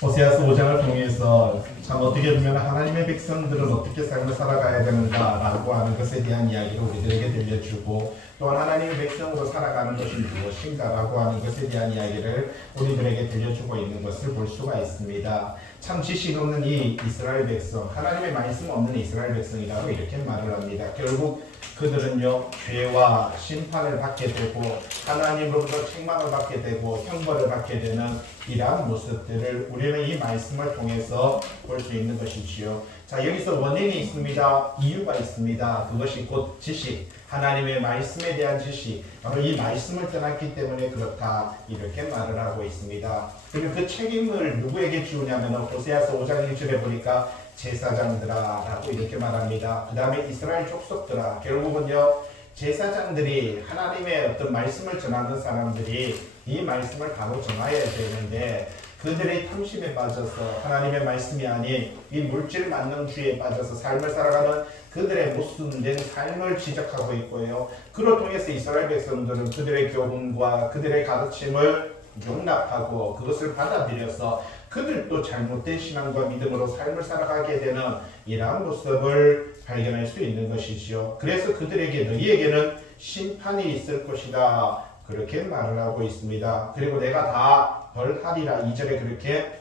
호세아서 5장을 통해서 참 어떻게 보면 하나님의 백성들은 어떻게 삶을 살아가야 되는가라고 하는 것에 대한 이야기를 우리들에게 들려주고, 또한 하나님의 백성으로 살아가는 것이 무엇인가라고 하는 것에 대한 이야기를 우리들에게 들려주고 있는 것을 볼 수가 있습니다. 참 지식 없는 이 이스라엘 백성, 하나님의 말씀 없는 이스라엘 백성이라고 이렇게 말을 합니다. 결국 그들은요, 죄와 심판을 받게 되고 하나님으로부터 책망을 받게 되고 형벌을 받게 되는 이러한 모습들을 우리는 이 말씀을 통해서 볼 수 있는 것이지요. 자, 여기서 원인이 있습니다. 이유가 있습니다. 그것이 곧 지식, 하나님의 말씀에 대한 지식, 바로 이 말씀을 떠났기 때문에 그렇다, 이렇게 말을 하고 있습니다. 그리고 그 책임을 누구에게 주냐면 호세아서 5장 1절에 보니까 제사장들아라고 이렇게 말합니다. 그 다음에 이스라엘 족속들아, 결국은요, 제사장들이, 하나님의 어떤 말씀을 전하는 사람들이 이 말씀을 바로 전해야 되는데, 그들의 탐심에 빠져서 하나님의 말씀이 아닌 이 물질 만능주의에 빠져서 삶을 살아가는 그들의 모순된 삶을 지적하고 있고요. 그로 통해서 이스라엘 백성들은 그들의 교훈과 그들의 가르침을 용납하고 그것을 받아들여서 그들도 잘못된 신앙과 믿음으로 삶을 살아가게 되는 이러한 모습을 발견할 수 있는 것이지요. 그래서 그들에게, 너희에게는 심판이 있을 것이다, 그렇게 말을 하고 있습니다. 그리고 내가 다 벌하리라, 2절에 그렇게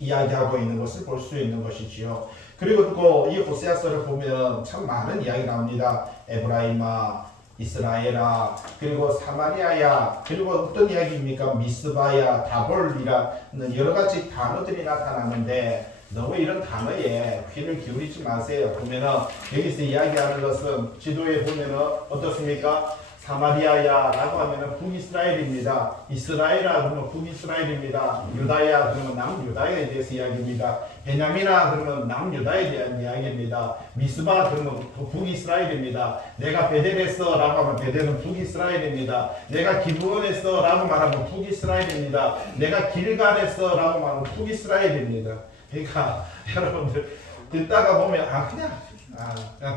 이야기하고 있는 것을 볼 수 있는 것이지요. 그리고 또 이 호세아서를 보면 참 많은 이야기 나옵니다. 에브라임아, 이스라엘아, 그리고 사마리아야, 그리고 어떤 이야기입니까? 미스바야, 다볼이라는 여러 가지 단어들이 나타나는데, 너무 이런 단어에 귀를 기울이지 마세요. 보면은 여기서 이야기하는 것은 지도에 보면은 어떻습니까? 사마리아야 라고 하면은 북이스라엘입니다. 이스라엘아 그러면 북이스라엘입니다. 유다야 그러면 남유다에 대해서 이야기입니다. 베냐민아 그러면 남유다에 대한 이야기입니다. 미스바 그러면 북이스라엘입니다. 내가 베델에서 라고 하면 베델은 북이스라엘입니다. 내가 기브온에서 라고 말하면 북이스라엘입니다. 내가 길갈에서 라고 말하면 북이스라엘입니다. 그러니까 여러분들 듣다가 보면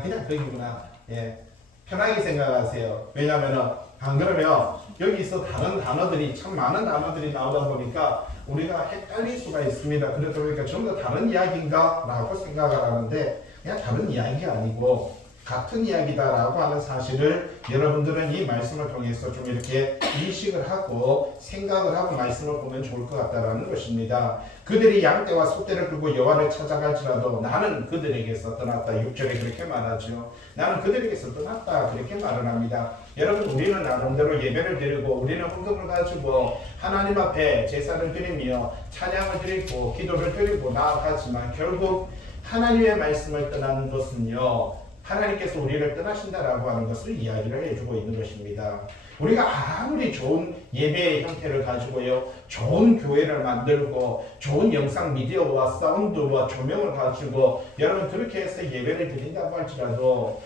그냥 거기구나, 예, 편하게 생각하세요. 왜냐하면 안 그러면 여기서 다른 단어들이, 참 많은 단어들이 나오다 보니까 우리가 헷갈릴 수가 있습니다. 그러다 보니까 전부 다 다른 이야기인가 라고 생각을 하는데, 그냥 다른 이야기가 아니고 같은 이야기다라고 하는 사실을 여러분들은 이 말씀을 통해서 좀 이렇게 인식을 하고 생각을 하고 말씀을 보면 좋을 것 같다라는 것입니다. 그들이 양떼와 소떼를 끌고 여호와를 찾아갈지라도 나는 그들에게서 떠났다, 6절에 그렇게 말하죠. 나는 그들에게서 떠났다, 그렇게 말을 합니다. 여러분, 우리는 나름대로 예배를 드리고 우리는 헌금을 가지고 하나님 앞에 제사를 드리며 찬양을 드리고 기도를 드리고 나아가지만, 결국 하나님의 말씀을 떠나는 것은요, 하나님께서 우리를 떠나신다라고 하는 것을 이야기를 해주고 있는 것입니다. 우리가 아무리 좋은 예배의 형태를 가지고요, 좋은 교회를 만들고 좋은 영상 미디어와 사운드와 조명을 가지고 여러분 그렇게 해서 예배를 드린다고 할지라도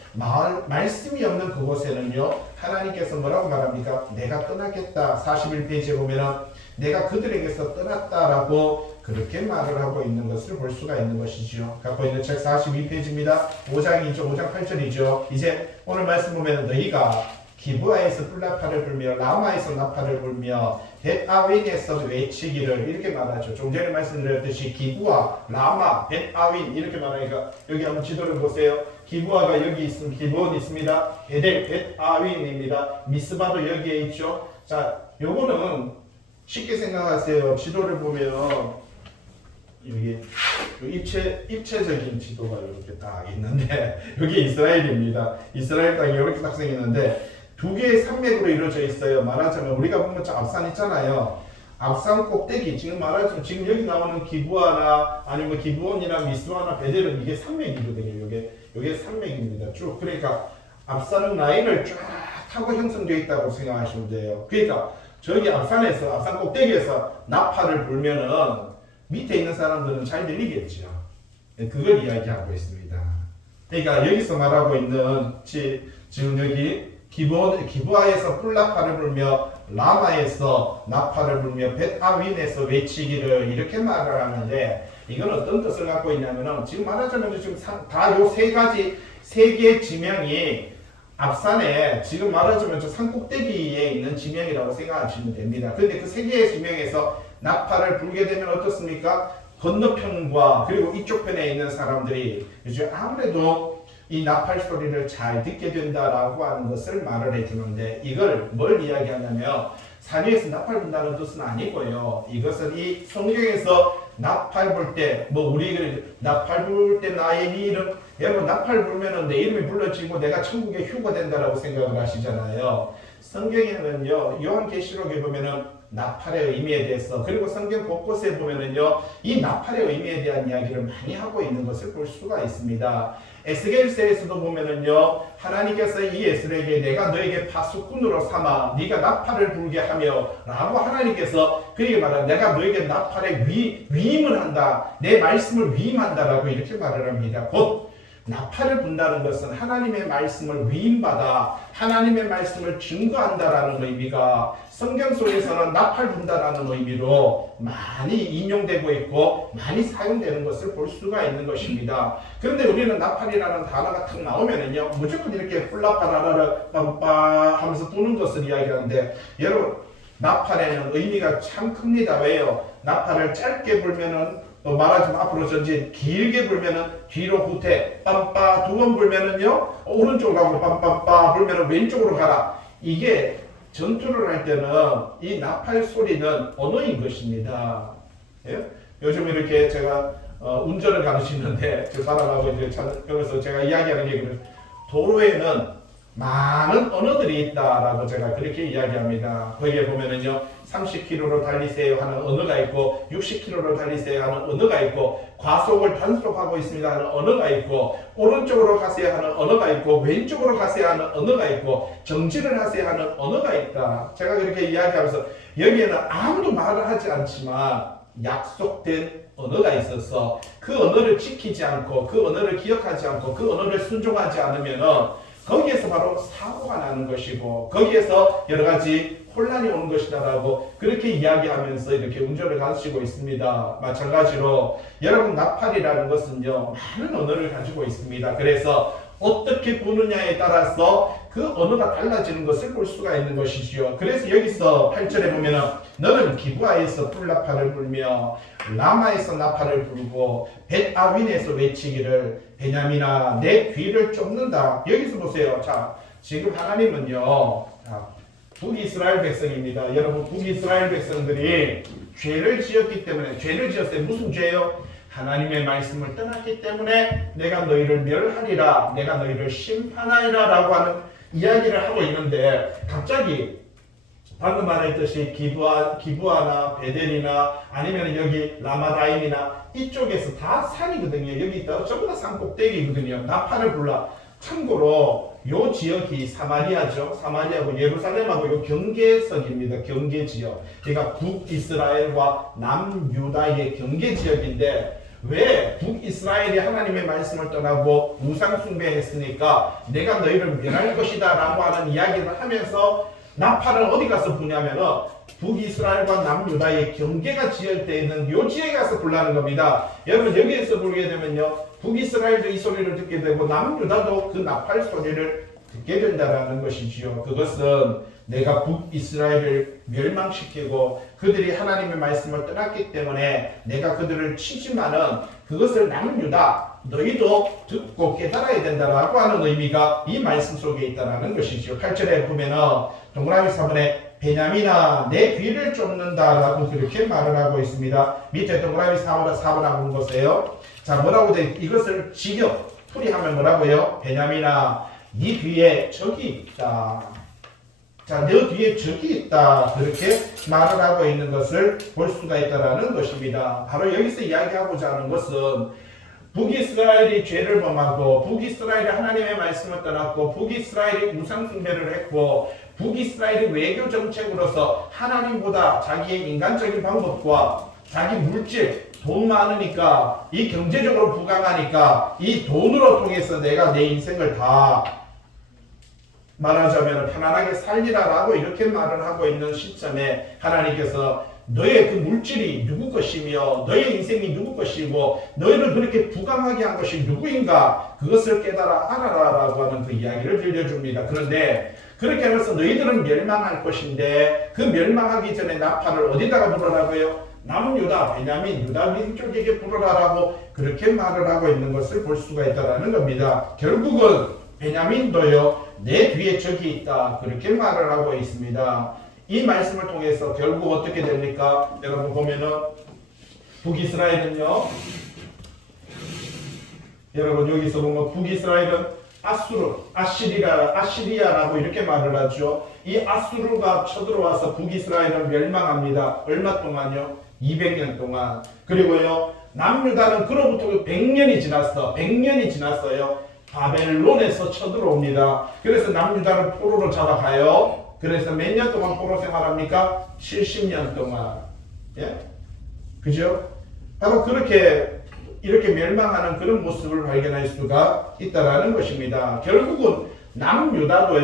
말씀이 없는 그곳에는요, 하나님께서 뭐라고 말합니까? 내가 떠나겠다. 41페이지에 보면은 내가 그들에게서 떠났다라고 그렇게 말을 하고 있는 것을 볼 수가 있는 것이죠. 갖고 있는 책 42페이지입니다. 5장이죠. 5장 8절이죠. 이제 오늘 말씀 보면 너희가 기브아에서 뿔나파를 불며 라마에서 나파를 불며 벳아윈에서 외치기를, 이렇게 말하죠. 좀 전에 말씀드렸듯이 기브아, 라마, 벳아윈 이렇게 말하니까, 여기 한번 지도를 보세요. 기브아가 여기 있습니다. 기브온이 있습니다. 베델, 벳아윈입니다. 미스바도 여기에 있죠. 자, 요거는 쉽게 생각하세요. 지도를 보면 여기 입체적인 지도가 이렇게 딱 있는데, 여기 이스라엘입니다. 이스라엘 땅이 이렇게 딱 생겼는데 두 개의 산맥으로 이루어져 있어요. 말하자면 우리가 보면 저 앞산 있잖아요. 앞산 꼭대기, 지금 말하자면 지금 여기 나오는 기브아나 아니면 기브온이나 미스바나 베델은 이게 산맥이거든요. 이게 산맥입니다. 쭉. 그러니까 앞산 라인을 쫙 타고 형성되어 있다고 생각하시면 돼요. 그러니까 저기 앞산에서, 앞산 꼭대기에서 나팔을 불면은 밑에 있는 사람들은 잘 들리겠죠. 그걸 이야기하고 있습니다. 그러니까 여기서 말하고 있는 지금 여기 기브아에서 뿔나팔을 불며 라마에서 나팔을 불며 벳아윈에서 외치기를, 이렇게 말을 하는데, 이건 어떤 뜻을 갖고 있냐면은 지금 말하자면 지금 다 요 세 개의 지명이 앞산에 지금 말하자면 저 산꼭대기에 있는 지명이라고 생각하시면 됩니다. 근데 그 세 개의 지명에서 나팔을 불게 되면 어떻습니까? 건너편과 그리고 이쪽 편에 있는 사람들이 이제 아무래도 이 나팔 소리를 잘 듣게 된다라고 하는 것을 말을 해주는데, 이걸 뭘 이야기하냐면 산 위에서 나팔 분다는 뜻은 아니고요. 이것은 이 성경에서 나팔 불 때, 뭐 우리 나팔 불 때 나의 이름, 여러분 나팔 불면은 내 이름이 불러지고 내가 천국에 휴가 된다라고 생각을 하시잖아요. 성경에는요, 요한계시록에 보면은 나팔의 의미에 대해서, 그리고 성경 곳곳에 보면은요, 이 나팔의 의미에 대한 이야기를 많이 하고 있는 것을 볼 수가 있습니다. 에스겔서에서도 보면은요, 하나님께서 이 에스겔에게 내가 너에게 파수꾼으로 삼아 네가 나팔을 불게 하며 라고 하나님께서 그에게 말한, 내가 너에게 나팔의 위임을 한다, 내 말씀을 위임한다라고 이렇게 말을 합니다. 곧 나팔을 분다는 것은 하나님의 말씀을 위임받아 하나님의 말씀을 증거한다라는 의미가 성경 속에서는 나팔 분다라는 의미로 많이 인용되고 있고 많이 사용되는 것을 볼 수가 있는 것입니다. 그런데 우리는 나팔이라는 단어가 탁 나오면은요, 무조건 이렇게 뿔라파라라라 빰빠 하면서 부는 것을 이야기하는데, 여러분 나팔에는 의미가 참 큽니다. 왜요? 나팔을 짧게 불면은 또 말하자면 앞으로 전진, 길게 불면은 뒤로 후퇴, 빰빠 두 번 불면은요 오른쪽으로 가고 빰빰빠 불면은 왼쪽으로 가라. 이게 전투를 할 때는 이 나팔 소리는 언어인 것입니다. 예? 요즘 이렇게 제가 운전을 가르치는데 저 사람하고 이제 여기서 제가 이야기하는 게 그래요. 도로에는 많은 언어들이 있다라고 제가 그렇게 이야기합니다. 거기에 보면은요 30km로 달리세요 하는 언어가 있고 60km로 달리세요 하는 언어가 있고 과속을 단속하고 있습니다 하는 언어가 있고 오른쪽으로 가세요 하는 언어가 있고 왼쪽으로 가세요 하는 언어가 있고 정지를 하세요 하는 언어가 있다. 제가 그렇게 이야기하면서 여기에는 아무도 말을 하지 않지만 약속된 언어가 있어서 그 언어를 지키지 않고 그 언어를 기억하지 않고 그 언어를 순종하지 않으면은 거기에서 바로 사고가 나는 것이고 거기에서 여러 가지 혼란이 오는 것이다라고 그렇게 이야기하면서 이렇게 운전을 가르치고 있습니다. 마찬가지로 여러분 나팔이라는 것은요 많은 언어를 가지고 있습니다. 그래서 어떻게 부느냐에 따라서 그 언어가 달라지는 것을 볼 수가 있는 것이지요. 그래서 여기서 8절에 보면은 너는 기브아에서 뿔나팔을 불며 라마에서 나팔을 불고 벳아윈에서 외치기를 베냐민아 내 귀를 쫓는다. 여기서 보세요. 자, 지금 하나님은요 북이스라엘 백성입니다. 여러분 북이스라엘 백성들이 죄를 지었기 때문에, 죄를 지었어요. 무슨 죄요? 하나님의 말씀을 떠났기 때문에 내가 너희를 멸하리라, 내가 너희를 심판하리라 라고 하는 이야기를 하고 있는데, 갑자기 방금 말했듯이 기브아나 베델이나 아니면 여기 라마다임이나 이쪽에서 다 산이거든요. 여기 전부 다 산 꼭대기거든요. 나팔을 불러. 참고로 요 지역이 사마리아죠. 사마리아하고 예루살렘하고 요 경계선입니다. 경계지역. 그러니까 북이스라엘과 남유다의 경계지역인데, 왜 북이스라엘이 하나님의 말씀을 떠나고 우상숭배했으니까 내가 너희를 멸할 것이다 라고 하는 이야기를 하면서 나팔을 어디 가서 부냐면은 북이스라엘과 남유다의 경계가 지을 때 있는 요 지역에 가서 불라는 겁니다. 여러분 여기에서 불게 되면요 북이스라엘도 이 소리를 듣게 되고 남유다도 그 나팔 소리를 듣게 된다라는 것이지요. 그것은 내가 북이스라엘을 멸망시키고 그들이 하나님의 말씀을 떠났기 때문에 내가 그들을 치지만은 그것을 남유다 너희도 듣고 깨달아야 된다라고 하는 의미가 이 말씀 속에 있다라는 것이죠. 8절에 보면은 동그라미 4번에 베냐민아 내 귀를 쫓는다 라고 그렇게 말을 하고 있습니다. 밑에 동그라미 4번하고 보세요. 자, 뭐라고 돼? 이것을 직역 풀이하면 뭐라고요? 베냐민아 네 뒤에 적이 있다. 자, 너 뒤에 적이 있다. 그렇게 말을 하고 있는 것을 볼 수가 있다라는 것입니다. 바로 여기서 이야기하고자 하는 것은 북이스라엘이 죄를 범하고 북이스라엘이 하나님의 말씀을 떠났고 북이스라엘이 우상숭배를 했고 북이스라엘이 외교 정책으로서 하나님보다 자기의 인간적인 방법과 자기 물질, 돈 많으니까 이 경제적으로 부강하니까 이 돈으로 통해서 내가 내 인생을 다 말하자면 편안하게 살리라라고 이렇게 말을 하고 있는 시점에 하나님께서 너의 그 물질이 누구 것이며 너의 인생이 누구 것이고 너희를 그렇게 부강하게 한 것이 누구인가 그것을 깨달아 알아라라고 하는 그 이야기를 들려줍니다. 그런데 그렇게 하면서 너희들은 멸망할 것인데 그 멸망하기 전에 나팔을 어디다가 불어라고요? 남은 유다, 베냐민, 유다 민족에게 불어라라고 그렇게 말을 하고 있는 것을 볼 수가 있다는 겁니다. 결국은 베냐민도요 내 뒤에 적이 있다 그렇게 말을 하고 있습니다. 이 말씀을 통해서 결국 어떻게 됩니까? 여러분 보면은 북이스라엘은요 여러분 여기서 보면 북이스라엘은 아시리아라고 이렇게 말을 하죠. 이 아수르가 쳐들어와서 북이스라엘은 멸망합니다. 얼마 동안요? 200년 동안. 그리고요 남유다는 그로부터 100년이 지났어요. 바벨론에서 쳐들어옵니다. 그래서 남유다를 포로로 잡아가요. 그래서 몇 년 동안 포로 생활합니까? 70년 동안. 예? 그죠? 바로 이렇게 멸망하는 그런 모습을 발견할 수가 있다라는 것입니다. 결국은 남유다도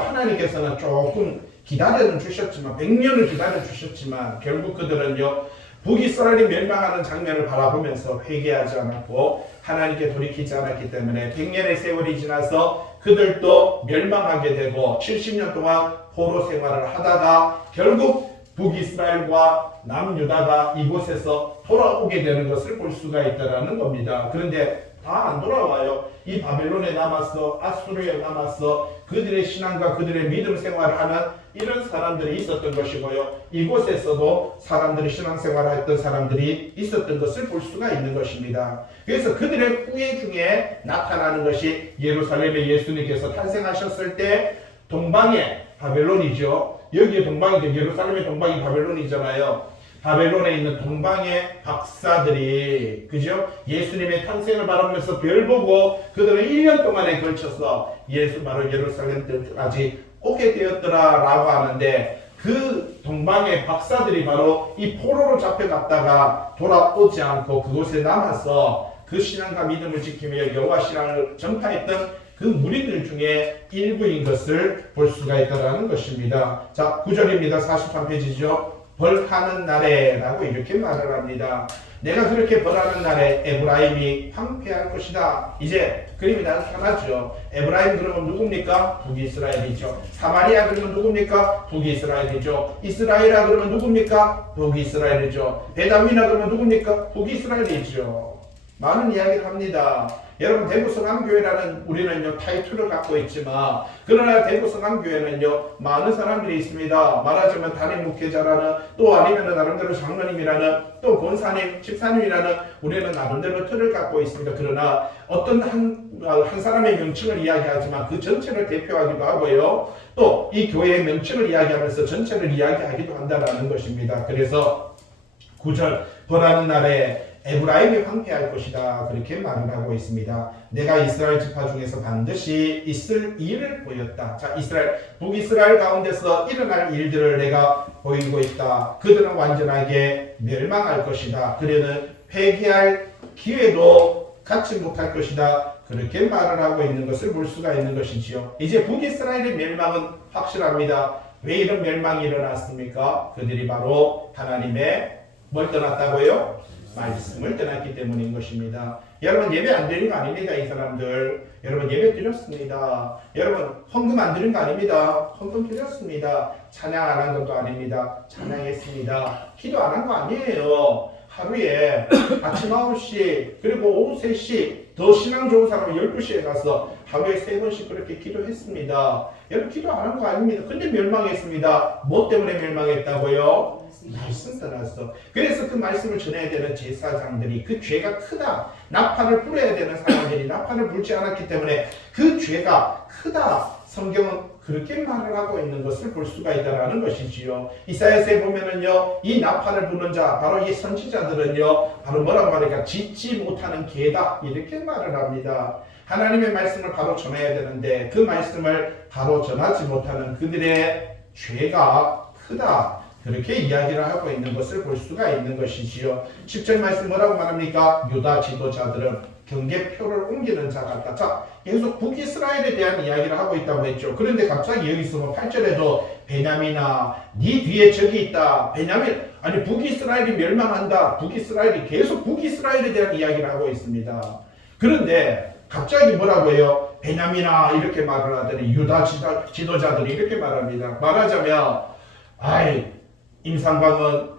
하나님께서는 조금 기다려 주셨지만 100년을 기다려 주셨지만 결국 그들은요 북이스라엘이 멸망하는 장면을 바라보면서 회개하지 않았고 하나님께 돌이키지 않았기 때문에 100년의 세월이 지나서 그들도 멸망하게 되고 70년 동안 포로 생활을 하다가 결국 북이스라엘과 남유다가 이곳에서 돌아오게 되는 것을 볼 수가 있다는 겁니다. 그런데 다 안 돌아와요. 이 바벨론에 남았어, 아수르에 남았어, 그들의 신앙과 그들의 믿음 생활을 하는 이런 사람들이 있었던 것이고요. 이곳에서도 사람들이 신앙생활을 했던 사람들이 있었던 것을 볼 수가 있는 것입니다. 그래서 그들의 후예 중에 나타나는 것이 예루살렘에 예수님께서 탄생하셨을 때 동방에 바벨론이죠. 여기에 동방이죠. 예루살렘의 동방이 바벨론이잖아요. 바벨론에 있는 동방의 박사들이 그죠? 예수님의 탄생을 바라보면서 별 보고 그들은 1년 동안에 걸쳐서 바로 예루살렘까지 오게 되었더라라고 하는데 그 동방의 박사들이 바로 이 포로로 잡혀갔다가 돌아오지 않고 그곳에 남아서 그 신앙과 믿음을 지키며 여호와 신앙을 전파했던 그 무리들 중에 일부인 것을 볼 수가 있다는 것입니다. 자, 9절입니다. 43페이지죠. 벌하는 날에 라고 이렇게 말을 합니다. 내가 그렇게 벌하는 날에 에브라임이 황폐할 것이다. 이제 그림이 나타나죠. 에브라임 그러면 누굽니까? 북이스라엘이죠. 사마리아 그러면 누굽니까? 북이스라엘이죠. 이스라엘아 그러면 누굽니까? 북이스라엘이죠. 베다미나 그러면 누굽니까? 북이스라엘이죠. 많은 이야기를 합니다. 여러분 대구성암교회라는 우리는요 타이틀을 갖고 있지만 그러나 대구성암교회는요 많은 사람들이 있습니다. 말하자면 담임 목회자라는 또 아니면 나름대로 장로님이라는 또 권사님, 집사님이라는 우리는 나름대로 틀을 갖고 있습니다. 그러나 어떤 한 사람의 명칭을 이야기하지만 그 전체를 대표하기도 하고요. 또 이 교회의 명칭을 이야기하면서 전체를 이야기하기도 한다는 것입니다. 그래서 9절 벌하는 날에 에브라임이 황폐할 것이다 그렇게 말을 하고 있습니다. 내가 이스라엘 지파 중에서 반드시 있을 일을 보였다. 자, 북이스라엘 가운데서 일어날 일들을 내가 보이고 있다. 그들은 완전하게 멸망할 것이다. 그들은 회개할 기회도 갖지 못할 것이다. 그렇게 말을 하고 있는 것을 볼 수가 있는 것이지요. 이제 북이스라엘의 멸망은 확실합니다. 왜 이런 멸망이 일어났습니까? 그들이 바로 하나님의 뭘 떠났다고요? 말씀을 떠났기 때문인 것입니다. 여러분 예배 안 드린 거 아닙니다. 이 사람들 여러분 예배 드렸습니다. 여러분 헌금 안 드린 거 아닙니다. 헌금 드렸습니다. 찬양 안 한 것도 아닙니다. 찬양했습니다. 기도 안 한 거 아니에요. 하루에 아침 9시 그리고 오후 3시 더 신앙 좋은 사람은 12시에 가서 하루에 3번씩 그렇게 기도했습니다. 여러분 기도 안 한 거 아닙니다. 근데 멸망했습니다. 뭐 때문에 멸망했다고요? 말씀 떠났어. 그래서 그 말씀을 전해야 되는 제사장들이 그 죄가 크다. 나팔을 불어야 되는 사람들이 나팔을 불지 않았기 때문에 그 죄가 크다. 성경은 그렇게 말을 하고 있는 것을 볼 수가 있다는 것이지요. 이사야서에 보면은요, 이 나팔을 부는 자, 바로 이 선지자들은요, 바로 뭐라고 말할까? 짓지 못하는 개다. 이렇게 말을 합니다. 하나님의 말씀을 바로 전해야 되는데 그 말씀을 바로 전하지 못하는 그들의 죄가 크다. 그렇게 이야기를 하고 있는 것을 볼 수가 있는 것이지요. 10절 말씀 뭐라고 말합니까? 유다 지도자들은 경계표를 옮기는 자 같다. 자, 계속 북이스라엘에 대한 이야기를 하고 있다고 했죠. 그런데 갑자기 여기서 뭐 8절에도 베냐민아 네 뒤에 적이 있다. 베냐민 아니 북이스라엘이 멸망한다. 북이스라엘이 계속 북이스라엘에 대한 이야기를 하고 있습니다. 그런데 갑자기 뭐라고 해요? 베냐민아 이렇게 말을 하더니 유다 지도자들이 이렇게 말합니다. 말하자면 아이 임상광은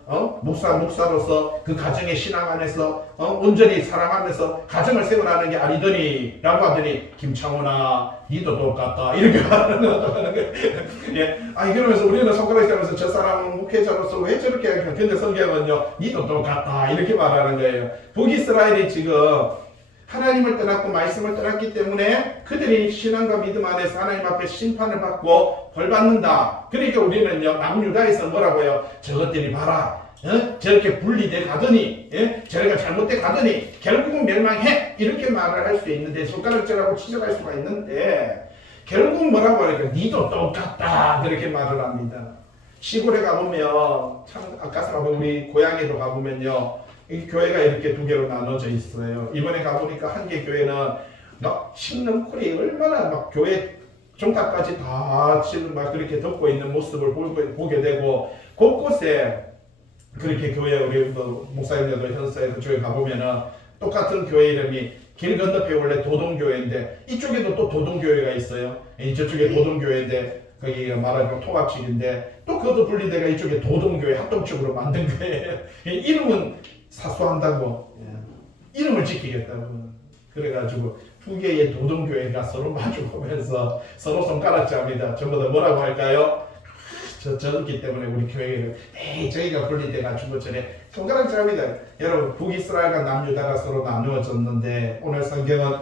목사로서 그 가정의 신앙 안에서 온전히 사랑하면서 가정을 세워나가는 게 아니더니 라고 하더니 김창호나 니도 똑같다 이렇게 말하는 거예요. 예. 그러면서 우리는 손가락이 하면서 저 사람은 목회자로서 왜 저렇게 하냐. 근데 성경은요 니도 똑같다 이렇게 말하는 거예요. 북이스라엘이 지금 하나님을 떠났고 말씀을 떠났기 때문에 그들이 신앙과 믿음 안에서 하나님 앞에 심판을 받고 벌 받는다. 그러니까 우리는요 남유다에서 뭐라고요? 저것들이 봐라 저렇게 분리돼 가더니 저희가 잘못돼 가더니 결국은 멸망해 이렇게 말을 할 수 있는데 손가락질하고 지적할 수가 있는데 결국 뭐라고 하니까 니도 똑같다 그렇게 말을 합니다. 시골에 가보면 참 아까 우리 고향에도 가보면요 이 교회가 이렇게 두 개로 나눠져 있어요. 이번에 가보니까 한 개 교회는 막 신능쿨이 얼마나 막 교회 종탑까지 다 지금 막 그렇게 덮고 있는 모습을 보게 되고 곳곳에 그렇게 교회 우리 목사님들도 현사에도 교회 가보면은 똑같은 교회 이름이 길 건너편에 원래 도동교회인데 이쪽에도 또 도동교회가 있어요. 저쪽에 도동교회인데 거기가 말하자면 통합식인데 또 그것도 분리돼가 이쪽에 도동교회 합동적으로 만든 거예요. 이름은 사수한다고 이름을 지키겠다고 그래가지고 두 개의 도동교회가 서로 마주보면서 서로 손가락질합니다. 전부 다 뭐라고 할까요? 저기 때문에 우리 교회를 저희가 분리돼가지고 전에 손가락질합니다. 여러분 북이스라엘과 남유다가 서로 나누어졌는데 오늘 성경은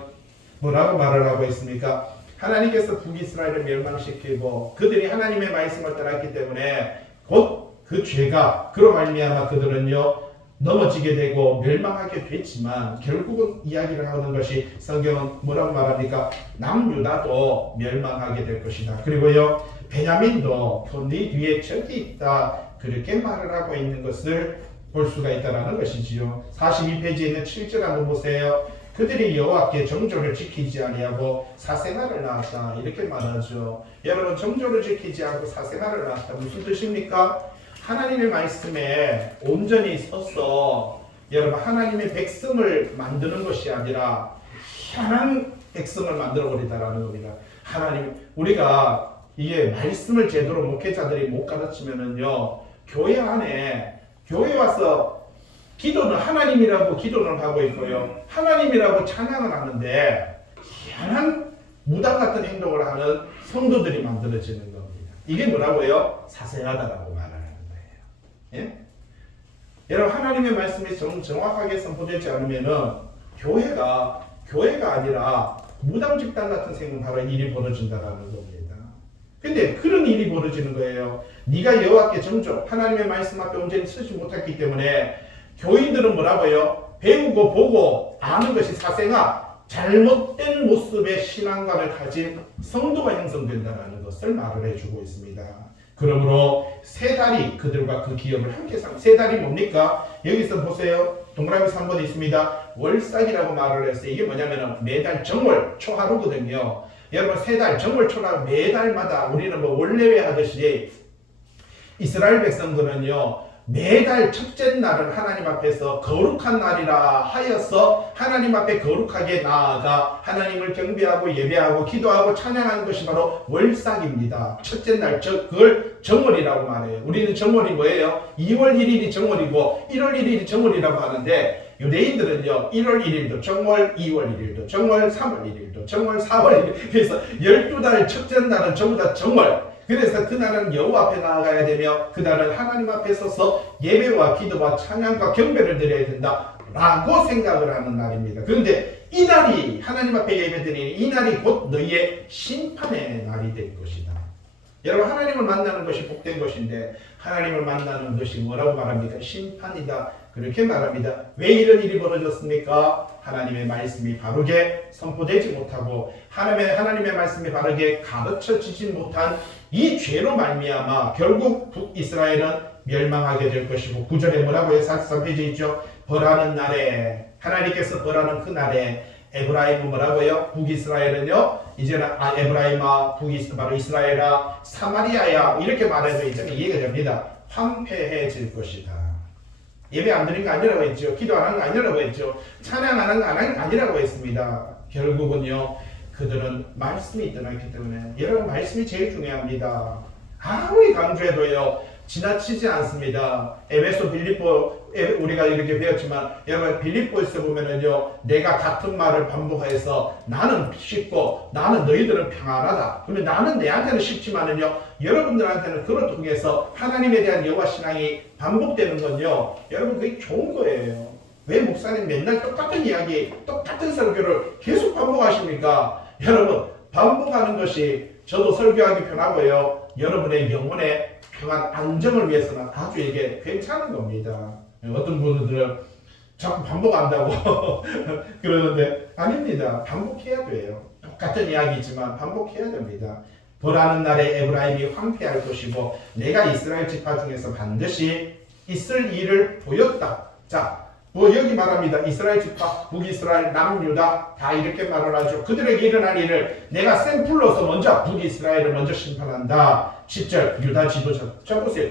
뭐라고 말을 하고 있습니까? 하나님께서 북이스라엘을 멸망시키고 그들이 하나님의 말씀을 떠났기 때문에 곧 그 죄가 그로 말미암아 그들은요 넘어지게 되고 멸망하게 됐지만 결국은 이야기를 하는 것이 성경은 뭐라고 말합니까? 남유다도 멸망하게 될 것이다. 그리고요 베냐민도 네 뒤에 적이 있다. 그렇게 말을 하고 있는 것을 볼 수가 있다는 것이지요. 42페이지에 있는 7절 한번 보세요. 그들이 여호와께 정조를 지키지 아니하고 사생활을 낳았다. 이렇게 말하죠. 여러분 정조를 지키지 않고 사생활을 낳았다. 무슨 뜻입니까? 하나님의 말씀에 온전히 서서 여러분 하나님의 백성을 만드는 것이 아니라 희한한 백성을 만들어 버리다라는 겁니다. 하나님 우리가 이게 말씀을 제대로 목회자들이 못 가르치면은요 교회 안에 교회 와서 기도는 하나님이라고 기도를 하고 있고요 하나님이라고 찬양을 하는데 희한한 무당 같은 행동을 하는 성도들이 만들어지는 겁니다. 이게 뭐라고요? 사생하다라고 말하는 거예요. 예? 여러분 하나님의 말씀이 정확하게 선포되지 않으면은 교회가 아니라 무당 집단 같은 생각하는 일이 벌어진다라는 겁니다. 근데 그런 일이 벌어지는 거예요. 네가 여호와께 정조 하나님의 말씀 앞에 온전히 서지 못했기 때문에 교인들은 뭐라고요? 배우고 보고 아는 것이 사생아 잘못된 모습의 신앙관을 가진 성도가 형성된다는 것을 말을 해주고 있습니다. 그러므로 세 달이 그들과 그 기업을 함께 세 달이 뭡니까? 여기서 보세요. 동그라미 3번에 있습니다. 월삭이라고 말을 했어요. 이게 뭐냐면 매달 정월 초하루거든요. 여러분 세 달 정월 초하루 매달마다 우리는 뭐 월례회 하듯이 이스라엘 백성들은요 매달 첫째 날은 하나님 앞에서 거룩한 날이라 하여서 하나님 앞에 거룩하게 나아가 하나님을 경배하고 예배하고 기도하고 찬양하는 것이 바로 월삭입니다. 첫째 날 그걸 정월이라고 말해요. 우리는 정월이 뭐예요? 2월 1일이 정월이고 1월 1일이 정월이라고 하는데 유대인들은요 1월 1일도 정월, 2월 1일도 정월, 3월 1일도 정월, 4월 1일 그래서 12달 첫째 날은 전부 다 정월. 그래서 그날은 여호와 앞에 나아가야 되며 그날은 하나님 앞에 서서 예배와 기도와 찬양과 경배를 드려야 된다라고 생각을 하는 날입니다. 그런데 이 날이 하나님 앞에 예배드리는 이 날이 곧 너희의 심판의 날이 될 것이다. 여러분 하나님을 만나는 것이 복된 것인데 하나님을 만나는 것이 뭐라고 말합니까? 심판이다. 그렇게 말합니다. 왜 이런 일이 벌어졌습니까? 하나님의 말씀이 바르게 선포되지 못하고 하나님의 말씀이 바르게 가르쳐지지 못한 이 죄로 말미암아 결국 북이스라엘은 멸망하게 될 것이고 9절에 뭐라고 해요? 43페이지 있죠? 벌하는 날에 하나님께서 벌하는 그 날에 에브라임은 뭐라고요? 북이스라엘은요 이제는 에브라임아 바로 이스라엘아 사마리아야 이렇게 말해서 이제는 이해가 됩니다. 황폐해질 것이다. 예배 안 드리는 거 아니라고 했죠. 기도 안 하는 거 아니라고 했죠. 찬양 안 하는 거 아니라고 했습니다. 결국은요 그들은 말씀이 떠났기 때문에 여러분 말씀이 제일 중요합니다. 아무리 강조해도요 지나치지 않습니다. 에베소 빌립보 우리가 이렇게 배웠지만 여러분 빌립보에서 보면은요 내가 같은 말을 반복해서 나는 쉽고 나는 너희들은 평안하다. 그러면 나는 내한테는 쉽지만은요 여러분들한테는 그걸 통해서 하나님에 대한 여호와 신앙이 반복되는 건요 여러분 그게 좋은 거예요. 왜 목사님 맨날 똑같은 이야기 똑같은 설교를 계속 반복하십니까? 여러분 반복하는 것이 저도 설교하기 편하고요 여러분의 영혼의 평안 안정을 위해서는 아주 이게 괜찮은 겁니다. 어떤 분들은 자꾸 반복한다고 그러는데 아닙니다. 반복해야 돼요. 똑같은 이야기지만 반복해야 됩니다. 벌하는 날에 에브라임이 황폐할 것이고 내가 이스라엘 지파 중에서 반드시 있을 일을 보였다. 자, 뭐 여기 말합니다. 이스라엘 지파, 북이스라엘, 남유다 다 이렇게 말을 하죠. 그들에게 일어날 일을 내가 샘플로서 먼저 북이스라엘을 먼저 심판한다. 10절 유다 지도자. 자 보세요.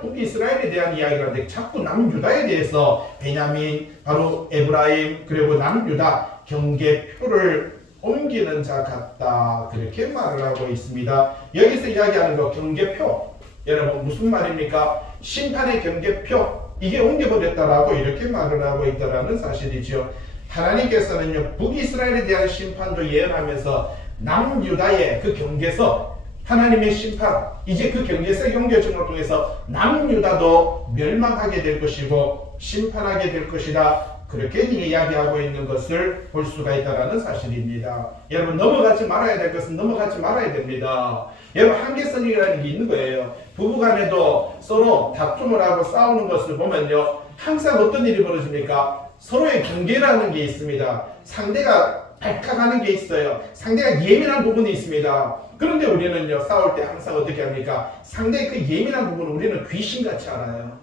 북이스라엘에 대한 이야기가 하는데 자꾸 남유다에 대해서 베냐민, 바로 에브라임, 그리고 남유다 경계표를 옮기는 자 같다. 그렇게 말을 하고 있습니다. 여기서 이야기하는 거 경계표. 여러분 무슨 말입니까? 심판의 경계표. 이게 옮겨버렸다라고 이렇게 말을 하고 있다라는 사실이죠. 하나님께서는요 북이스라엘에 대한 심판도 예언하면서 남유다의 그 경계서 하나님의 심판 이제 그 경계서 경계점을 통해서 남유다도 멸망하게 될 것이고 심판하게 될 것이다. 그렇게 이야기하고 있는 것을 볼 수가 있다는 사실입니다. 여러분 넘어가지 말아야 될 것은 넘어가지 말아야 됩니다. 여러분 한계선이라는 게 있는 거예요. 부부간에도 서로 다툼을 하고 싸우는 것을 보면요 항상 어떤 일이 벌어집니까? 서로의 경계라는 게 있습니다. 상대가 발칵하는 게 있어요. 상대가 예민한 부분이 있습니다. 그런데 우리는요 싸울 때 항상 어떻게 합니까? 상대의 그 예민한 부분을 우리는 귀신같이 알아요.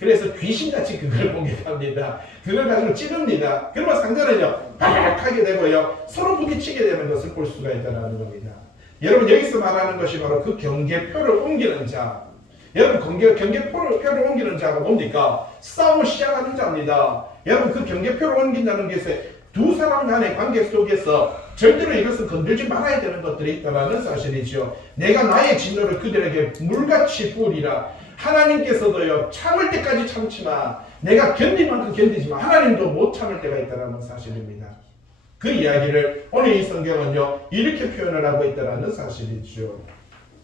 그래서 귀신같이 그걸 공격합니다. 그걸 가지고 찌릅니다. 그러면 상대는요 발칵하게 되고요 서로 부딪히게 되는 것을 볼 수가 있다는 겁니다. 여러분 여기서 말하는 것이 바로 그 경계표를 옮기는 자. 여러분 경계표를 옮기는 자가 뭡니까? 싸움을 시작하는 자입니다. 여러분 그 경계표를 옮긴다는 것에 두 사람 간의 관계 속에서 절대로 이것을 건들지 말아야 되는 것들이 있다는 사실이죠. 내가 나의 진노를 그들에게 물같이 부으리라. 하나님께서도요 참을 때까지 참지만 내가 견딜 만큼 견디지만 하나님도 못 참을 때가 있다는 사실입니다. 그 이야기를 오늘 이 성경은요 이렇게 표현을 하고 있다는 사실이죠.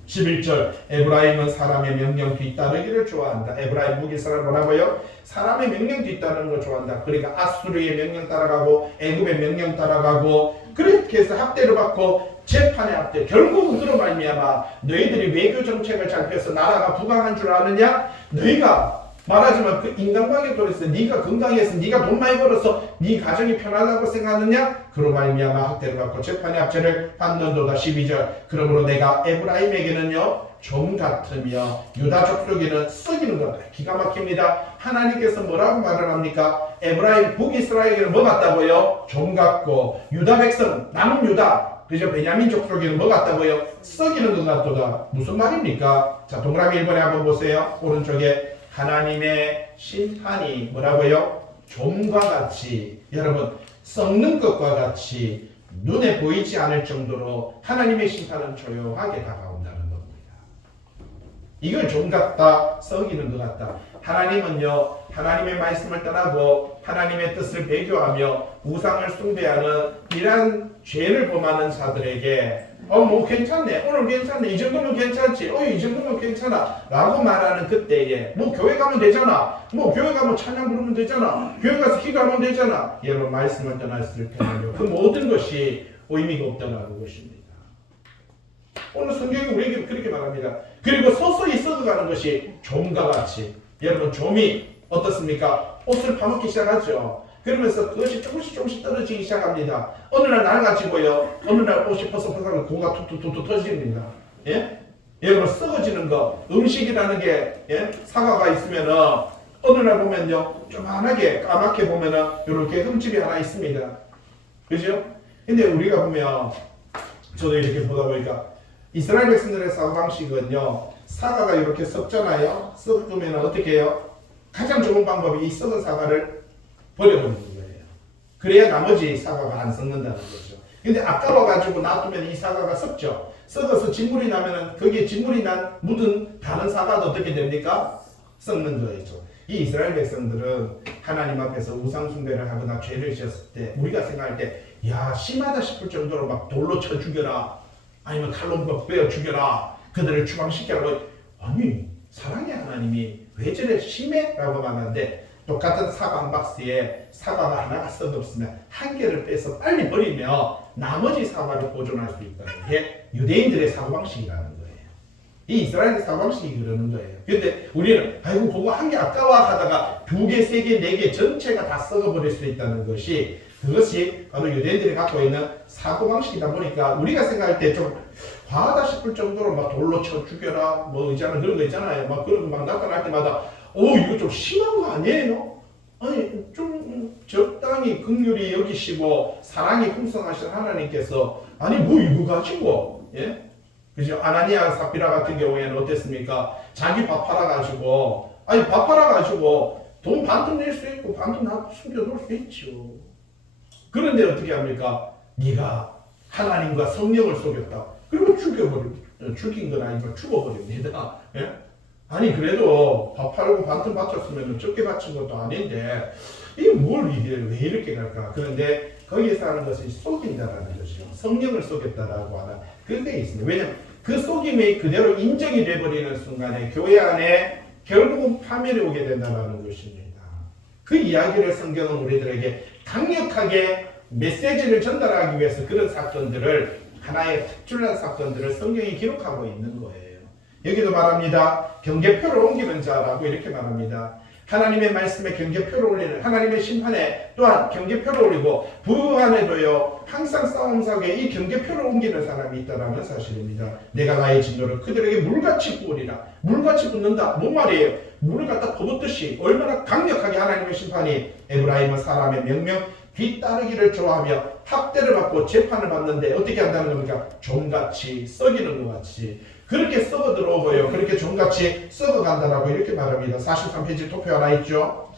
11절 에브라임은 사람의 명령 뒤따르기를 좋아한다. 에브라임 북이스라엘 뭐라고요? 사람의 명령 뒤따르는 걸 좋아한다. 그러니까 아수르의 명령 따라가고 애굽의 명령 따라가고 그렇게 해서 학대를 받고 재판의 학대. 결국은 그런 말미암아 너희들이 외교 정책을 잘 펴서 나라가 부강한 줄 아느냐? 너희가 말하지만 그 인간관계 돌에서 네가 건강해서 네가 돈 많이 벌어서 네 가정이 편하다고 생각하느냐? 그로 말미암아 학대를 받고 재판의 학대를 받는도다. 12절 그러므로 내가 에브라임에게는요 종 같으며 유다 족속에는 썩이는 거다. 기가 막힙니다. 하나님께서 뭐라고 말을 합니까? 에브라임 북이스라엘에게는 뭐 같다고요? 종 같고 유다 백성 남유다 그죠? 베냐민 족속에는 뭐 같다고요? 썩이는 것 같도다. 무슨 말입니까? 자 동그라미 1번에 한번 보세요. 오른쪽에 하나님의 심판이 뭐라고요? 좀과 같이 여러분 썩는 것과 같이 눈에 보이지 않을 정도로 하나님의 심판은 조용하게 다가온다는 겁니다. 이걸 좀 같다 썩이는 것 같다. 하나님은요 하나님의 말씀을 떠나고 하나님의 뜻을 배교하며 우상을 숭배하는 이러한 죄를 범하는 자들에게 뭐 괜찮네 오늘 괜찮네 이 정도면 괜찮지 이 정도면 괜찮아 라고 말하는 그때에 뭐 교회 가면 되잖아 뭐 교회 가면 찬양 부르면 되잖아 교회 가서 기도하면 되잖아 여러분 말씀을 떠났을 때는요 그 모든 것이 의미가 없다는 것입니다. 오늘 성경이 우리에게 그렇게 말합니다. 그리고 서서히 썩어가는 것이 좀과 같이 여러분 좀이 어떻습니까? 옷을 파먹기 시작하죠. 그러면서 그것이 조금씩 떨어지기 시작합니다. 어느 날 나가지고요. 어느 날 옷이 퍼석퍼석하고 고가 툭툭툭 터집니다. 예? 여러분 썩어지는 거 음식이라는 게 예? 사과가 있으면은 어느 날 보면요. 조만하게 까맣게 보면은 이렇게 흠집이 하나 있습니다. 그죠? 근데 우리가 보면 저도 이렇게 보다 보니까 이스라엘 백성들의 사고방식은요, 사과가 이렇게 썩잖아요. 썩으면 어떻게 해요? 가장 좋은 방법이 이 썩은 사과를 버려버리는 거예요. 그래야 나머지 사과가 안 썩는다는 거죠. 근데 아까워가지고 놔두면 이 사과가 썩죠. 썩어서 진물이 나면은 거기에 진물이 묻은 다른 사과도 어떻게 됩니까? 썩는 거죠. 이 이스라엘 백성들은 하나님 앞에서 우상 숭배를 하거나 죄를 지었을 때 우리가 생각할 때 야 심하다 싶을 정도로 막 돌로 쳐 죽여라 아니면 칼로 베어 죽여라 그들을 추방시켜라. 아니 사랑의 하나님이 왜 저래 심해? 라고 말하는데 똑같은 사과 한 박스에 사과가 하나가 썩었으면 한 개를 빼서 빨리 버리며 나머지 사과를 보존할 수 있다는 게 유대인들의 사고방식이라는 거예요. 이 이스라엘의 사고방식이 그러는 거예요. 근데 우리는 아이고 그거 한 개 아까워 하다가 두 개, 세 개, 네 개 전체가 다 썩어버릴 수 있다는 것이 그것이 바로 유대인들이 갖고 있는 사고방식이다 보니까 우리가 생각할 때 좀 과하다 싶을 정도로 막 돌로 쳐 죽여라 뭐 있잖아요. 그런 거 있잖아요. 막 그런 거 막 나타날 때마다 이거 좀 심한 거 아니에요? 아니 좀 적당히 긍휼히 여기시고 사랑이 풍성하신 하나님께서 아니 뭐 이거 가지고 예? 그죠? 아나니아 삽비라 같은 경우에는 어땠습니까? 자기 밥 팔아가지고 밥 팔아가지고 돈 반쯤 낼 수 있고 반쯤 숨겨놓을 수 있죠. 그런데 어떻게 합니까? 네가 하나님과 성령을 속였다. 그리고 죽인 건 아니고 죽어버립니다. 예? 아니 그래도 밥 팔고 반쯤 바쳤으면 적게 바친 것도 아닌데 이게 왜 이렇게 갈까? 그런데 거기에서 하는 것이 속인다라는 것이죠. 성령을 속였다라고 하는 그게 있습니다. 왜냐하면 그 속임이 그대로 인정이 되어버리는 순간에 교회 안에 결국은 파멸이 오게 된다는 것입니다. 그 이야기를 성경은 우리들에게 강력하게 메시지를 전달하기 위해서 그런 사건들을 하나의 특출난 사건들을 성경이 기록하고 있는 거예요. 여기도 말합니다. 경계표를 옮기는 자라고 이렇게 말합니다. 하나님의 말씀에 경계표를 올리는 하나님의 심판에 또한 경계표를 올리고 부안에도요 항상 싸움 속에 이 경계표를 옮기는 사람이 있다는 사실입니다. 내가 나의 진노를 그들에게 물같이 부으리라. 물같이 붓는다. 뭔 말이에요? 물을 갖다 퍼붓듯이 얼마나 강력하게 하나님의 심판이 에브라임은 사람의 명령 뒤따르기를 좋아하며 학대를 받고 재판을 받는데 어떻게 한다는 겁니까? 종같이 썩이는 것 같이 그렇게 썩어 들어오고요. 그렇게 종같이 썩어간다라고 이렇게 말합니다. 43페이지 토표 하나 있죠.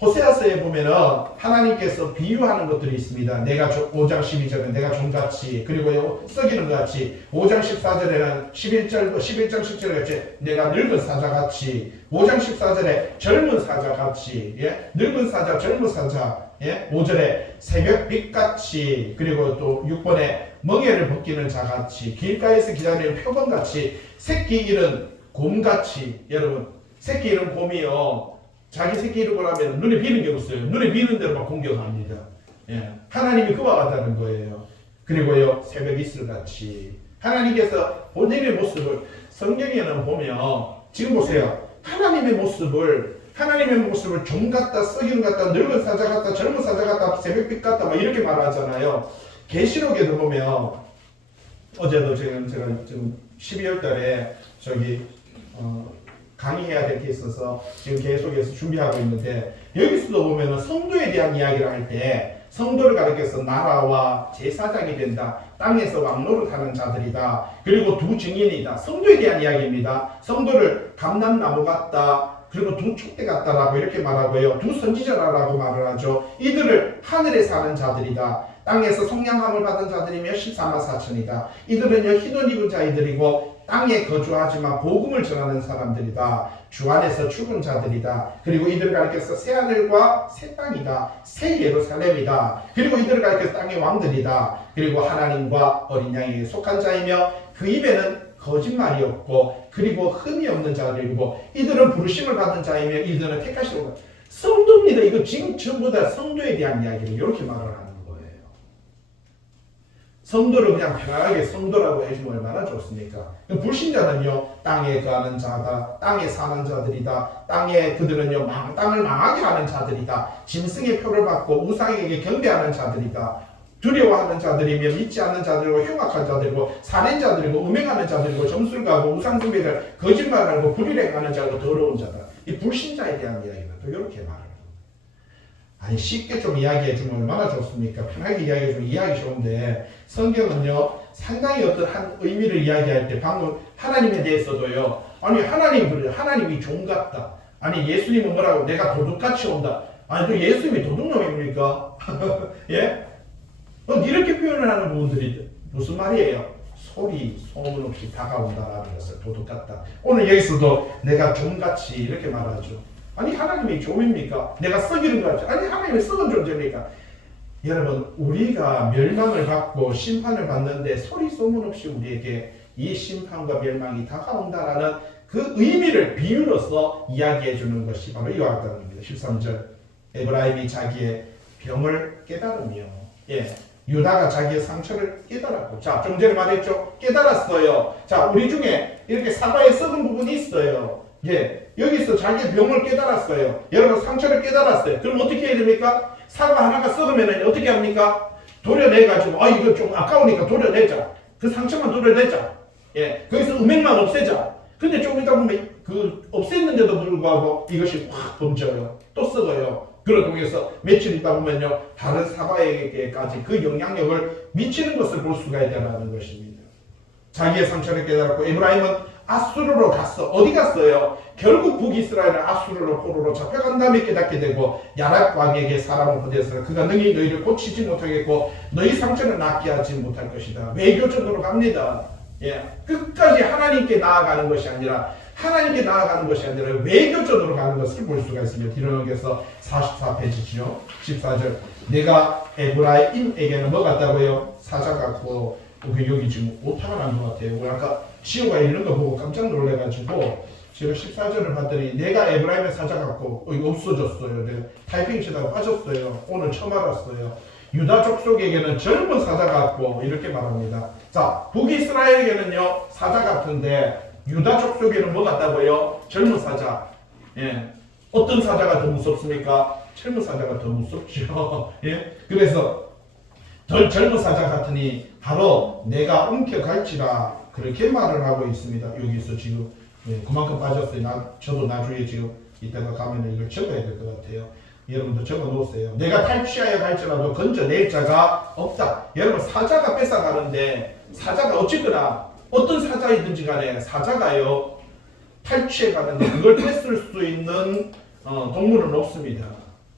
호세아서에 보면은 하나님께서 비유하는 것들이 있습니다. 내가 5장 12절에 내가 종같이 그리고 썩이는 것 같이 5장 14절에는 11장 10절 같이 내가 늙은 사자같이 5장 14절에 젊은 사자같이 예? 늙은 사자 젊은 사자 예? 5절에 새벽빛같이 그리고 또 6번에 멍에를 벗기는 자같이 길가에서 기다리는 표범같이 새끼 잃은 곰같이 여러분 새끼 잃은 곰이요 자기 새끼 잃은 거라면 눈에 비는 게 없어요. 눈에 비는 대로 막 공격합니다. 예. 하나님이 그와 같다는 거예요. 그리고요 새벽 이슬같이 하나님께서 본인의 모습을 성경에는 보면 지금 보세요. 하나님의 모습을 종 같다, 썩이는 같다, 늙은 사자 같다, 젊은 사자 같다, 새벽빛 같다, 막 이렇게 말하잖아요. 계시록에도 보면 어제도 제가 지금 12월 달에 강의해야 될 게 있어서 지금 계속해서 준비하고 있는데 여기서도 보면 성도에 대한 이야기를 할 때 성도를 가리켜서 나라와 제사장이 된다. 땅에서 왕노릇하는 자들이다. 그리고 두 증인이다. 성도에 대한 이야기입니다. 성도를 감람나무 같다. 그리고 두 촛대 같다라고 이렇게 말하고요. 두 선지자라고 말을 하죠. 이들을 하늘에 사는 자들이다. 땅에서 속량함을 받은 자들이며 14만 4천이다. 이들은요 흰옷 입은 자이들이고 땅에 거주하지만 복음을 전하는 사람들이다. 주 안에서 죽은 자들이다. 그리고 이들을 가리켜서 새하늘과 새 땅이다. 새 예루살렘이다. 그리고 이들을 가리켜서 땅의 왕들이다. 그리고 하나님과 어린 양에게 속한 자이며 그 입에는 거짓말이 없고 그리고 흠이 없는 자들이고 이들은 부르심을 받은 자이며 이들은 택하시는 것. 성도입니다. 이거 지금 전부 다 성도에 대한 이야기를 이렇게 말을 하는 거예요. 성도를 그냥 편하게 성도라고 해주면 얼마나 좋습니까? 불신자는요 땅에 거하는 자다. 땅에 사는 자들이다. 그들은요 땅을 망하게 하는 자들이다. 짐승의 표를 받고 우상에게 경배하는 자들이다. 두려워하는 자들이며 믿지 않는 자들이고 흉악한 자들이고 살인자들이고 음행하는 자들이고 점술가고 우상숭배를 거짓말하고 불의행하는 자고 더러운 자다. 이 불신자에 대한 이야기는 또 이렇게 말을 합니다. 아니 쉽게 좀 이야기해 주면 얼마나 좋습니까? 편하게 이야기해 주면 이해하기 좋은데 성경은요 상당히 어떤 한 의미를 이야기할 때 방금 하나님에 대해서도요 아니 하나님 그래요 하나님이 종 같다 아니 예수님은 뭐라고 내가 도둑같이 온다 아니 또 예수님이 도둑놈입니까? 예? 이렇게 표현을 하는 부분들이 무슨 말이에요? 소리 소문 없이 다가온다라는 것을 도둑 같다. 오늘 여기서도 내가 종같이 이렇게 말하죠. 아니 하나님이 종입니까? 내가 썩이는 것 같지? 아니 하나님이 썩은 존재입니까? 여러분 우리가 멸망을 받고 심판을 받는데 소리 소문 없이 우리에게 이 심판과 멸망이 다가온다라는 그 의미를 비유로서 이야기해 주는 것이 바로 이와 같다는 겁니다. 13절 에브라임이 자기의 병을 깨달으며 유다가 자기의 상처를 깨달았고 자 좀 전에 말했죠. 깨달았어요. 자 우리 중에 이렇게 사과에 썩은 부분이 있어요. 여기서 자기의 병을 깨달았어요. 여러분 상처를 깨달았어요. 그럼 어떻게 해야 됩니까? 사과 하나가 썩으면 어떻게 합니까? 도려내가지고 이거 좀 아까우니까 도려내자. 그 상처만 도려내자. 거기서 음행만 없애자. 근데 조금 있다 보면 그 없앴는데도 불구하고 이것이 확 번져요. 또 썩어요. 그러고 위해서 며칠 있다 보면요 다른 사과에게까지 그 영향력을 미치는 것을 볼 수가 있다는 것입니다. 자기의 상처를 깨달았고 에브라임은 아수르로 갔어. 어디 갔어요? 결국 북이스라엘은 아수르로 포로로 잡혀간 다음에 깨닫게 되고 야랍 왕에게 사람을 보내서 그가 능히 너희를 고치지 못하겠고 너희 상처는 낫게 하지 못할 것이다. 외교적으로 갑니다. 끝까지 하나님께 나아가는 것이 아니라 외교전으로 가는 것을 볼 수가 있습니다. 디도로기서 44페이지죠. 14절 내가 에브라임에게는 뭐 같다고요? 사자 같고 여기 지금 오타가 난 것 같아요. 아까 지호가 읽는 거 보고 깜짝 놀래가지고 제가 14절을 봤더니 내가 에브라임의 사자 같고 이거 없어졌어요. 내가 타이핑 치다가 빠졌어요. 오늘 처음 알았어요. 유다 족속에게는 젊은 사자 같고 이렇게 말합니다. 자 북이스라엘에게는요 사자 같은데 유다 족속에는 뭐 같다고요? 젊은 사자. 어떤 사자가 더 무섭습니까? 젊은 사자가 더 무섭죠. 그래서 덜 젊은 사자 같으니 바로 내가 옮겨갈지라 그렇게 말을 하고 있습니다. 여기서 지금 그만큼 빠졌어요. 저도 나중에 지금 이따가 가면 이걸 적어야 될 것 같아요. 여러분도 적어 놓으세요. 내가 탈취하여 갈지라도 건져낼 자가 없다. 여러분 사자가 뺏어가는데 사자가 어쨌거나 어떤 사자이든지 간에 사자가요 탈취해 가는데 그걸 뺏을 수 있는 동물은 없습니다.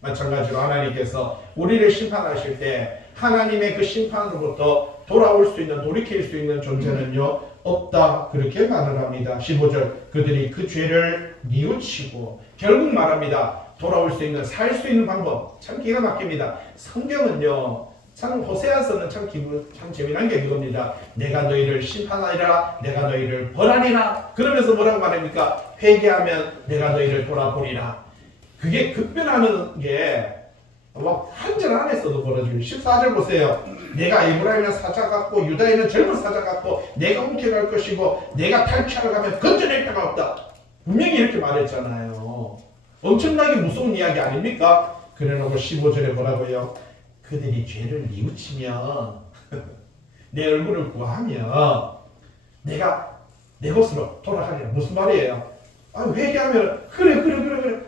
마찬가지로 하나님께서 우리를 심판하실 때 하나님의 그 심판으로부터 돌아올 수 있는 돌이킬 수 있는 존재는요 없다 그렇게 말을 합니다. 15절 그들이 그 죄를 뉘우치고 결국 말합니다. 돌아올 수 있는 살 수 있는 방법 참 기가 막힙니다. 성경은요 참 호세아서는 참 재미난 게 그겁니다. 내가 너희를 심판하리라 내가 너희를 벌하리라 그러면서 뭐라고 말합니까? 회개하면 내가 너희를 돌아보리라. 그게 급변하는 게 막 한 절 안에서도 벌어지고 14절 보세요. 내가 에브라임은 사자 같고 유다에는 젊은 사자 같고 내가 훔쳐갈 것이고 내가 탈취하러 가면 건져낼 데가 없다. 분명히 이렇게 말했잖아요. 엄청나게 무서운 이야기 아닙니까? 그래놓고 15절에 뭐라고요? 그들이 죄를 뉘우치면 내 얼굴을 구하면 내가 내 곳으로 돌아가리라. 무슨 말이에요? 회개하면 그래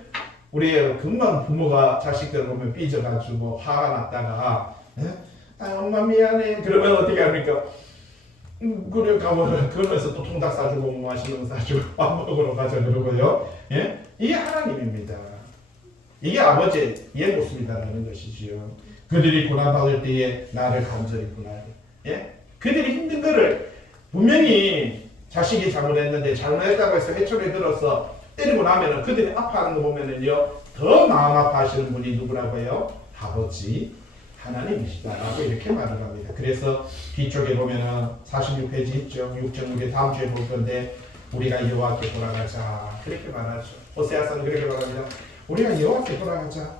우리 금방 부모가 자식들 보면 삐져가지고 화가 났다가 엄마 미안해 그러면 어떻게 합니까? 그래 가면 그러면서 또 통닭 사주고 뭐 맛있는 거 사주고 밥 먹으러 가자 그러고요. 이게 하나님입니다. 이게 아버지의 모습이다라는 것이지요. 그들이 고난받을 때에 나를 간절히 구하리. 그들이 힘든 거를 분명히 자식이 잘못했는데 잘못했다고 해서 회초리 들어서 때리고 나면은 그들이 아파하는 거 보면은요 더 마음 아파하시는 분이 누구라고요? 아버지 하나님이시다라고 이렇게 말을 합니다. 그래서 뒤쪽에 보면은 46페이지 있죠. 6.6에 다음 주에 볼 건데 우리가 여호와께 돌아가자 그렇게 말하죠. 호세아서는 그렇게 말합니다. 우리가 여호와께 돌아가자.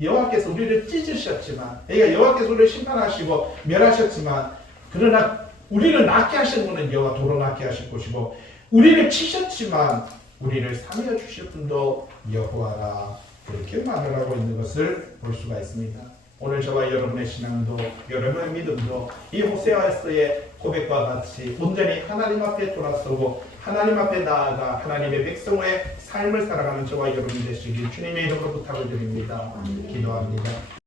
여호와께서 우리를 찢으셨지만 여호와께서 우리를 심판하시고 멸하셨지만 그러나 우리를 낫게 하신 분은 여호와 도로 낫게 하실 것이고 우리를 치셨지만 우리를 살려 주실 분도 여호와라 그렇게 말을 하고 있는 것을 볼 수가 있습니다. 오늘 저와 여러분의 신앙도 여러분의 믿음도 이 호세아서의 고백과 같이 온전히 하나님 앞에 돌아서고 하나님 앞에 나아가 하나님의 백성의 삶을 살아가는 저와 여러분 되시길 주님의 이름으로 부탁을 드립니다. 기도합니다.